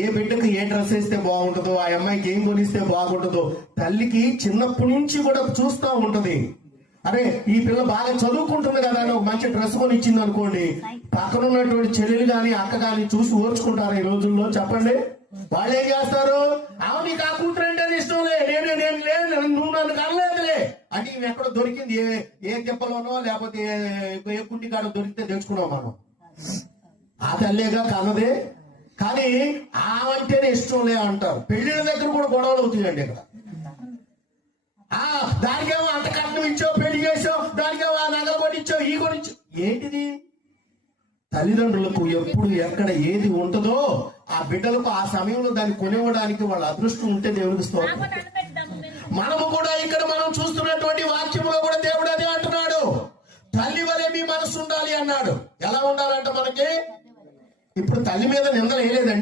ఏ బిడ్డకు ఏ డ్రెస్ వేస్తే బాగుంటుందో, ఆ అమ్మాయికి ఏం కొనిస్తే బాగుంటుందో తల్లికి చిన్నప్పటి నుంచి కూడా చూస్తూ ఉంటది. అరే ఈ పిల్ల బాగా చదువుకుంటుంది కదా అని ఒక మంచి డ్రెస్ కొని ఇచ్చింది అనుకోండి, పక్కన ఉన్నటువంటి చెల్లెలు గాని అక్క గాని చూసి ఓర్చుకుంటారు ఈ రోజుల్లో? చెప్పండి. వాళ్ళు ఏం చేస్తారు? అవును నీకు ఆ కూతురు అంటే ఇష్టంలే, నేను లేదు, నువ్వు నన్ను కనలేదులే అని ఎక్కడ దొరికింది, ఏ దెబ్బలోనో లేకపోతే ఏ కుంటికాడ దొరికితే తెచ్చుకున్నాం మనం. ఆ తల్లేగా కన్నదే. కానీ ఆమంటేనే ఇష్టంలే అంటారు. పెళ్లిళ్ళ దగ్గర కూడా గొడవలు అవుతాయండి ఇక్కడ. దానికేమో అంత కట్నం ఇచ్చావు, పెళ్లి చేసావు, దానికేమో ఆ నగలు కొనిచ్చావు, ఈ కొనిచ్చావు. ఏంటిది? తల్లిదండ్రులకు ఎప్పుడు ఎక్కడ ఏది ఉంటుందో ఆ బిడ్డలకు ఆ సమయంలో దాన్ని కొనివ్వడానికి వాళ్ళ అదృష్టం ఉంటే దేవుడికి స్తోత్రం. మనము కూడా ఇక్కడ మనం చూస్తున్నటువంటి వాక్యంలో కూడా దేవుడు అదే అంటున్నాడు, తల్లి వలె మీ మనసు ఉండాలి అన్నాడు. ఎలా ఉండాలంట మనకి? ఇప్పుడు తల్లి మీద నిందలు వేయలేదండి.